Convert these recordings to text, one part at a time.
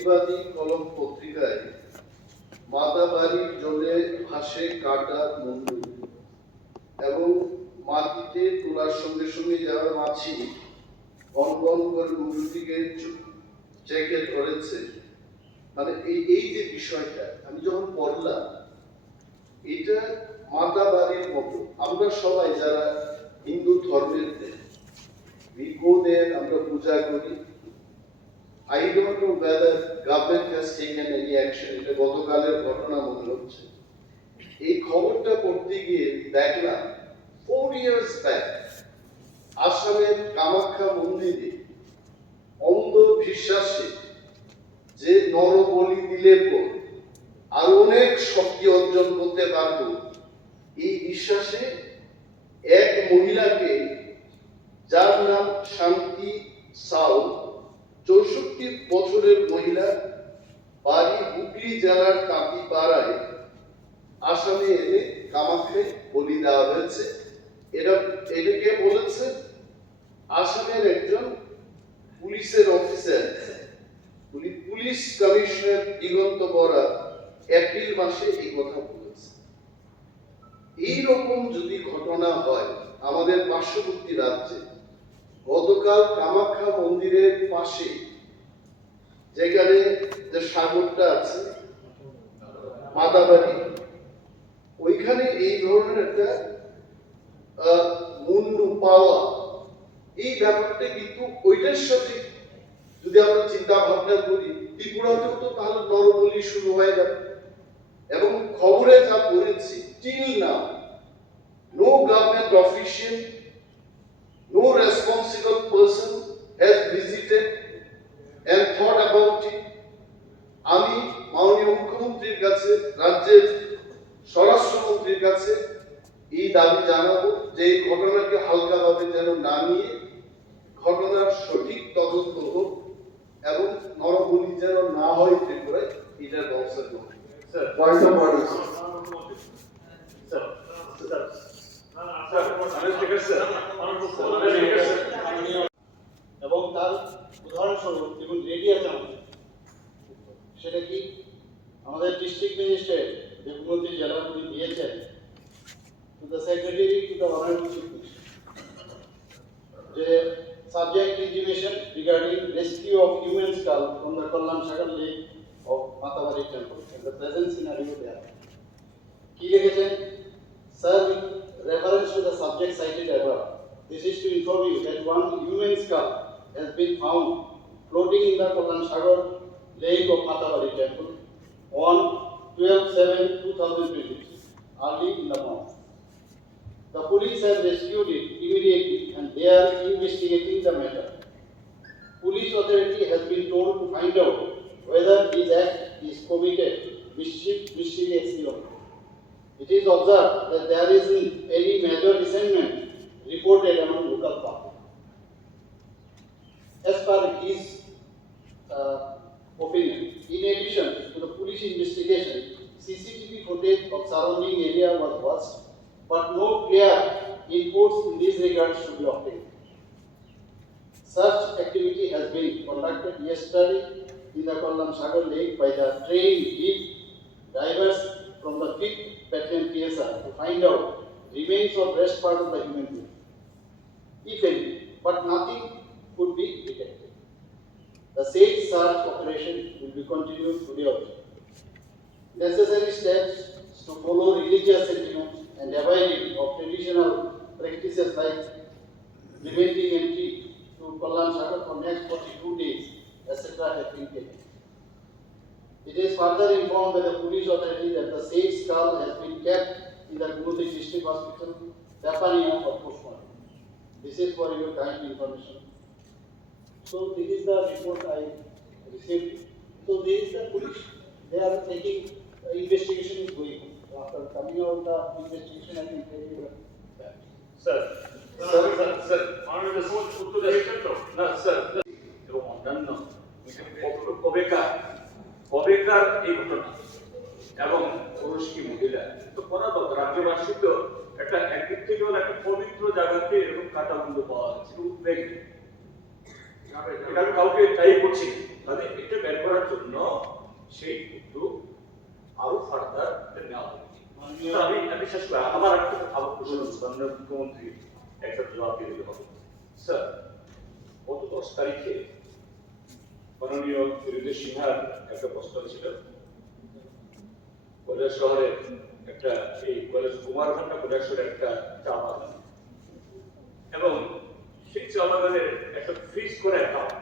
প্রতিবাদী কলম পত্রিকায় মাতাবাড়ির জলে ভাসে কাটা মুন্ডু এবং মাটিতে তোলার সঙ্গে সঙ্গে যারা মাছি গনগন করে মুন্ডুটিকে চেকে ধরেছে, মানে এই যে বিষয়টা আমি যখন পড়লাম, এটা মাতাবাড়ির মতো আমরা সবাই যারা হিন্দু ধর্মের আমরা পূজা করি। I don't know whether government has taken any action. এটা গতকালের ঘটনা মনে হচ্ছে। এই খবরটা পড়তে গিয়ে দেখলাম 4 years back আসামের কামাখ্যা মন্দিরে অন্ধ বিশ্বাসে যে নরবলি দিলে পর আর অনেক শক্তি অর্জন করতে পারবো, এই বিশ্বাসে এক মহিলাকে, যার নাম শান্তি সাউ, 64 বছরের মহিলা, বাড়ি হুগলি জেলার তাঁতিপাড়ায় আসামে এনে কামাখ্যায় বলি দেওয়া হয়েছে। এটাকে বলেছে আসামের একজন পুলিশের অফিসার, পুলিশ কমিশনার দিগন্ত বরা এপ্রিল মাসে এই কথা বলেছে। এইরকম যদি ঘটনা হয় আমাদের পার্শ্ববর্তী রাজ্যে, গতকাল কামাখ্যা মন্দিরের পাশে যেখানে যে সাগরটা আছে মাতাবাড়ি, ওইখানে এই ধরনের একটা মুন্ডু পাওয়া, এই ব্যাপারটা কিন্তু ওইটার সাথে যদি আমরা চিন্তা ভাবনা করি, ত্রিপুরাতেও তো তাহলে নরবলি শুরু হয়ে যাবে। এবং খবরে যা পড়েছি, till now no government official, no responsible person has visited and thought about it. আমি মাননীয় মুখ্যমন্ত্রীর কাছে, রাজ্যের স্বরাষ্ট্রমন্ত্রীর কাছে এই দাবি জানাবো যে এই ঘটনাকে হালকাভাবে যেন না নিয়ে ঘটনার সঠিক তদন্ত হোক এবং নরবলি যেন না হয় ত্রিপুরায়, এটার ব্যবস্থা করবে। এবং তার উদাহরণস্বরূপ যেমন রেডি আছে আমাদের, সেটা কি আমাদের ডিস্ট্রিক্ট ম্যাজিস্ট্রেট যে মুখ্যমন্ত্রী জেলাগুলি দিয়েছেন to the secretary to the honourable chief minister, যে subject intimation regarding rescue of human skull from the Kalyan Sagar lake of Matabari temple and the present scenario there. কি লিখেছেন? Sir, with reference to the subject cited above, this is to inform you that one human skull has been found floating in the Kallan Sagar lake of Matabari temple on 12/7/2023, early in the morning. The police have rescued it immediately and they are investigating the matter. Police authority has been told to find out whether this act is committed mysteriously or not. It is observed that there isn't any major resentment reported among local public. As per his opinion, in addition to the police investigation, CCTV footage of surrounding area was watched, but no clear inputs in this regard should be obtained. Such activity has been conducted yesterday in the Kallan Sagar Lake by the trained deep divers from the 5th Battalion TSR to find out remains of rest part of the human being, if any, but nothing could be detected. The said search operation will be continued today also. Necessary steps to follow religious sentiments and avoiding of traditional practices like preventing entry to Kallan Sagar for next 42 days, etc. have been taken. It is further informed by the police authority that the said skull has been kept in the Guruti District Hospital, Tapania, for postmortem. This is for your kind information. So this is the report I received. So this is the police. They are taking investigation is going on. After coming out the investigation, I can tell you that. Sir, honorable put to the record. No, sir. কবেকার এই ঘটনা এবং পুরুষ কি মহিলা তো করা দরকার। রাজ্যবাসী তো একটা একদিক থেকে একটা পবিত্র জায়গাতে এরকম কাটা বন্ধ পাওয়া যাচ্ছে, উদ্বেগ। এটা আমি কাউকে তাই করছি, তাদের এটা বের করার জন্য সেই উদ্যোগ আরো ফার্দার নেওয়া হবে। আমি বিশ্বাস করি আমার একটা আবার প্রশ্ন মাননীয় মুখ্যমন্ত্রী একটা জবাব দিয়ে দিতে হবে। স্যার, গত 10 তারিখে মাননীয় বিরোধী সিনহার একটা প্রস্তাব ছিল কৈলাস শহরে একটা এই কৈলাস কুমারঘাটা কৈলাসের একটা চা বাগান এবং সেই চা বাগানের একটা ফিক্স করে অ্যাকাউন্ট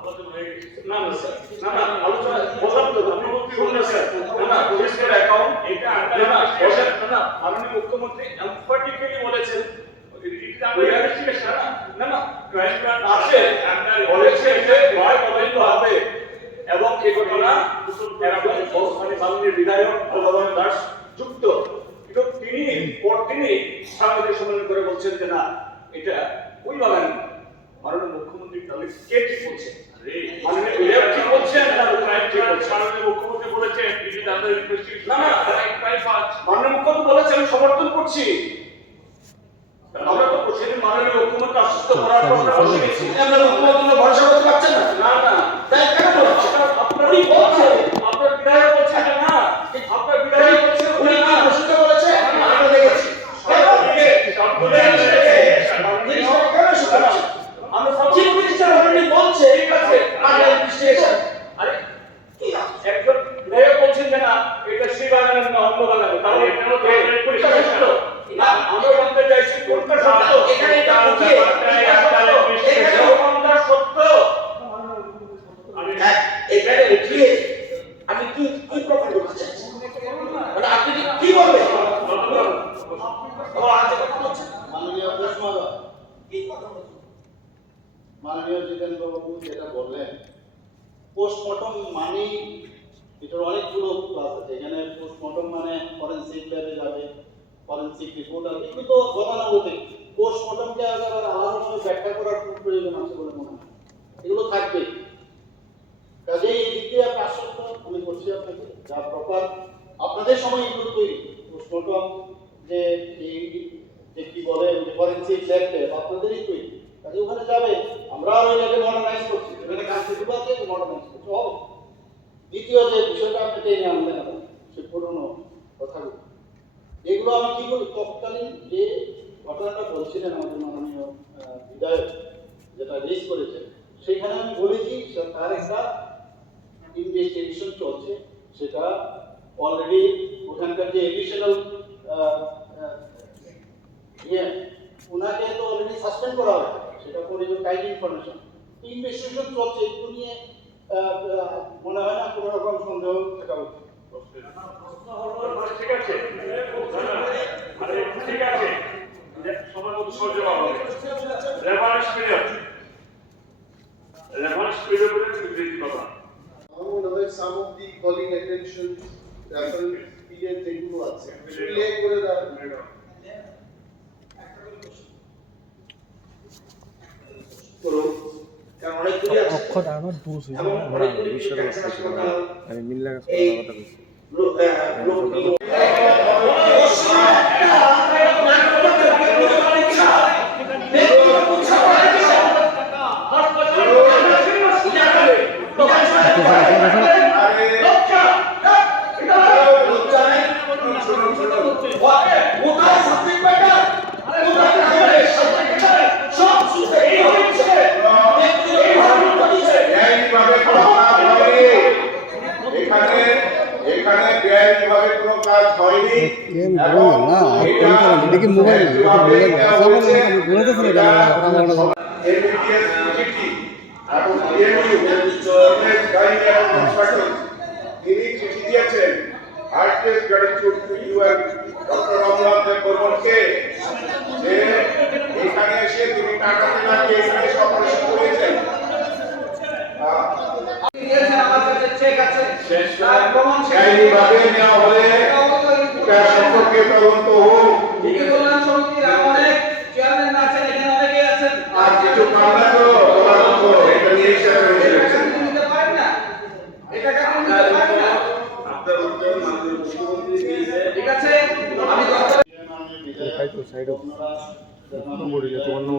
আলোচনা হয়ে গেছে। না না স্যার, না না আলোচনা বললাম তো আপনি শুনুন স্যার, না না ফিক্স করে অ্যাকাউন্ট এটা না না বলেন না মাননীয় মুখ্যমন্ত্রী এমফ্যাটিক্যালি বলেছেন না না ক্রাইম ব্রাঞ্চ আছে বলেছে যে ভয় তদন্ত হবে এবং এই ঘটনা মাননীয় বিধায়ক ভগবান দাস যুক্ত, কিন্তু তিনি সাংবাদিক সম্মেলন করে বলছেন যে না এটা ওই বাগান মাননীয় মুখ্যমন্ত্রী তাহলে কে ঠিক বলছেন? মাননীয় ঠিক বলছেন না ক্রাইম ঠিক বলছেন? মাননীয় মুখ্যমন্ত্রী বলেছেন না না মাননীয় মুখ্যমন্ত্রী বলেছেন আমি সমর্থন করছি। আমরা তো সেদিন মাননীয় মুখ্যমন্ত্রী আশ্বস্ত করার পর আমরা মুখ্যমন্ত্রী ভরসা করতে পারছেন না। না না তাই কেন বলছেন? আপনি বলছেন আপনার বিধায়ক বলছেন না, আপনার বিধায়ক বলছেন উনি কি প্রশ্ন বলেছে আমরা দেখেছি আমরা সব চিফ মিনিস্টার অলরেডি বলছে ঠিক আছে আন্ডার ইনভেস্টিগেশন। আরে একজন বিধায়ক বলছেন যে না এটা সেই বাগানের না অন্য বাগানের, তাহলে না আমরা বলতে চাইছি কোনটা সত্য এখানে এটা বুঝে এখানে কোনটা সত্য আমি এখানে উঠিয়ে আমি কি কি প্রমাণ করতে চাইছি মানে আপনি কি বলবেন? ও আজ কথা বলছেন মাননীয় প্রশ্নদা কি কথা বলছেন? মাননীয় জিতেন্দ্র বাবু যেটা বললেন পোস্টমর্টম মানে এটার অনেকগুলো ক্লাস আছে। এখানে পোস্টমর্টম মানে ফরেনসিক ল্যাবে যাবে, ফরেনসিক রিপোর্ট আছে, এগুলো তো গতানুগতিক। পোস্টমর্টমকে আবার আলাদাভাবে ব্যাখ্যা করার কোনো প্রয়োজন আছে বলে মনে হয়, এগুলো থাকবে। কাজেই এই দিক দিয়ে পার্শ্বত্ব আমি করছি আপনাকে যা প্রপার আপনাদের সময় এগুলো তৈরি পোস্টমর্টম যে যে কি বলে ফরেনসিক ল্যাবটা আপনাদেরই তৈরি। কাজে ওখানে যাবে, আমরাও এটাকে মডার্নাইজ করছি, এখানে কাজগুলো আছে মডার্নাইজ করছি হবে। দ্বিতীয় যে বিষয়টা আপনি টেনে আনলেন না সে পুরনো কথাগুলো, এগুলো আমি কি করি তৎকালীন যে ঘটনাটা বলছিলেন আমাদের মাননীয় বিধায়ক যেটা রেজ করেছেন সেখানে আমি বলেছি তার একটা ইনভেস্টিগেশন চলছে, সেটা অলরেডি ওখানকার যে এডিশনাল ওনাকে তো অলরেডি সাসপেন্ড করা হবে, সেটা for your kind information. Investigation চলছে, এগুলো নিয়ে মনে হয় না কোনো রকম সন্দেহ থাকা উচিত। ঠিক আছে ঠিক আছে সময় মতো সহ্য করা হবে। রেফারেন্স পিরিয়ড কথা আমার মনে হয় some of the calling attention reference period যেগুলো আছে উল্লেখ করে দেওয়া অক্ষর আমার দোষ আমি মিল্লা কথা বলছি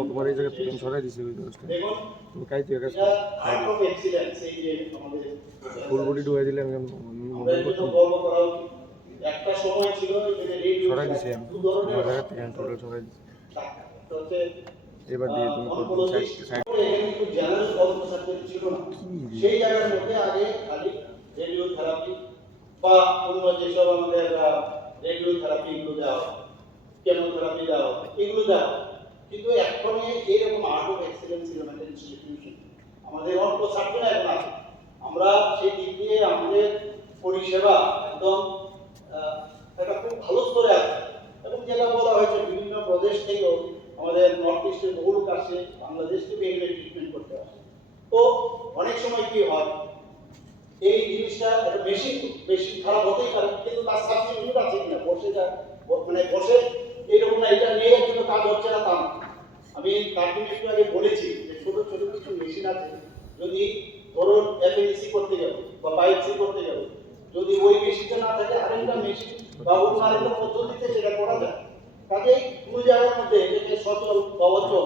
তোমার এই জায়গা তুমি সরাই দিছে তুমি কাইতে ফুল বডি ঢুকে দিলে আমি আমরা এর জন্য গর্ব করা উচিত। একটা সময় ছিল যে রেডিও সরাই দিছি আমি দু ধরনের আমার জায়গা থেকে টোটাল সরাই দিছি একটা হচ্ছে এবার দিয়ে তুমি সাইড এখানে কিন্তু জেনারেল গল্প সাবজেক্ট ছিল না। সেই জায়গার মধ্যে আগে খালি রেডিও থেরাপি বা অন্য যেসব আমাদের রেডিও থেরাপি এগুলো দেওয়া হয়, কেমোথেরাপি দেওয়া হয়, এগুলো দেওয়া হয়। কিন্তু এখন এরকম art of excellence United institution আমাদের অল্প ছাত্র এখন আছে। আমরা সেই দিক দিয়ে আমাদের পরিষেবা একদম একটা খুব ভালো স্তরে আছে। এবং যেটা বলা হয়েছে বিভিন্ন প্রদেশ থেকেও আমাদের নর্থ ইস্টের বহু লোক আসে, বাংলাদেশ থেকে এগুলো ট্রিটমেন্ট করতে আসে। তো অনেক সময় কি হয়, এই জিনিসটা একটা বেশি খারাপ হতেই পারে, কিন্তু তার সাবস্টিটিউট আছে কিনা বসে এইরকম না এটা নিয়ে কিন্তু কাজ হচ্ছে না তা না। আমি তার জন্য একটু আগে বলেছি যে ছোট ছোট কিছু মেশিন আছে, যদি ধরুন এফএনসি করতে যাবো বা বাইসি করতে যাবো, যদি ওই মেশিনটা না থাকে আরেকটা মেশিন বা অন্য আরেকটা পদ্ধতিতে সেটা করা যায়। কাজেই কোনো জায়গার মধ্যে এটাকে সচল বা অচল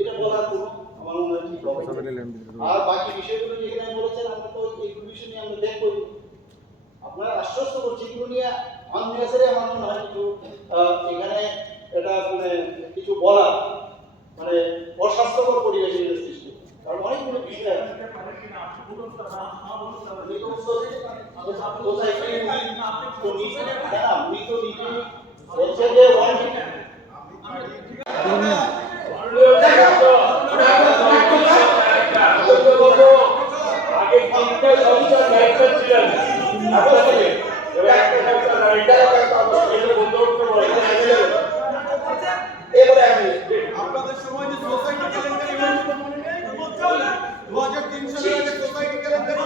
এটা বলার কোনো আমার মনে হয় ঠিক হবে না। আর বাকি বিষয়গুলো যেখানে বলেছেন আমরা তো এইগুলো বিষয় নিয়ে আমরা দেখবো। আপনারা আশ্বস্ত করছি এগুলো নিয়ে আননেসারি আমার মনে হয় কিছু এখানে এটা কিছু বলা অস্বাস্থ্যকর পরিবেশের সৃষ্টি, কারণ অনেকগুলো বিষয় আছে। বলছে যে আগে তিনটা সংস্থার ডাইরেক্টর ছিলেন, আপনাদের সময় যে সোসাইটি কেলেঙ্কারি হয়েছিল মনে নেই? 2003 সালে যে সোসাইটি কেলেঙ্কারি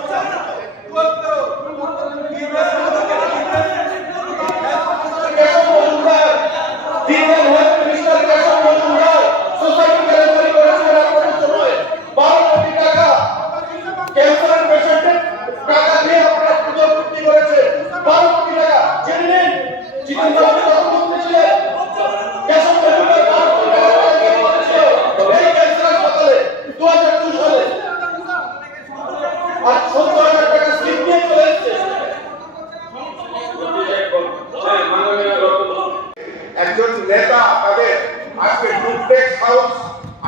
একজন নেতা তাদের আজকে ডুপ্লেক্স হাউস,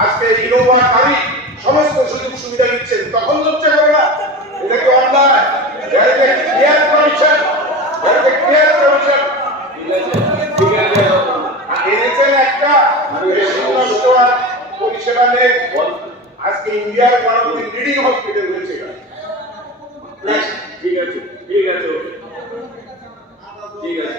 আজকে ইনোভা গাড়ি, সমস্ত সুযোগ সুবিধা দিচ্ছেন, তখন লজ্জা করে না? এটা কি অন্যায়? ক্লিয়ার কমিশন এনেছেন একটা পরিষেবা নেই। আজকে ইন্ডিয়ার one of the leading hospital হয়েছে। ঠিক আছে ঠিক আছে ঠিক আছে।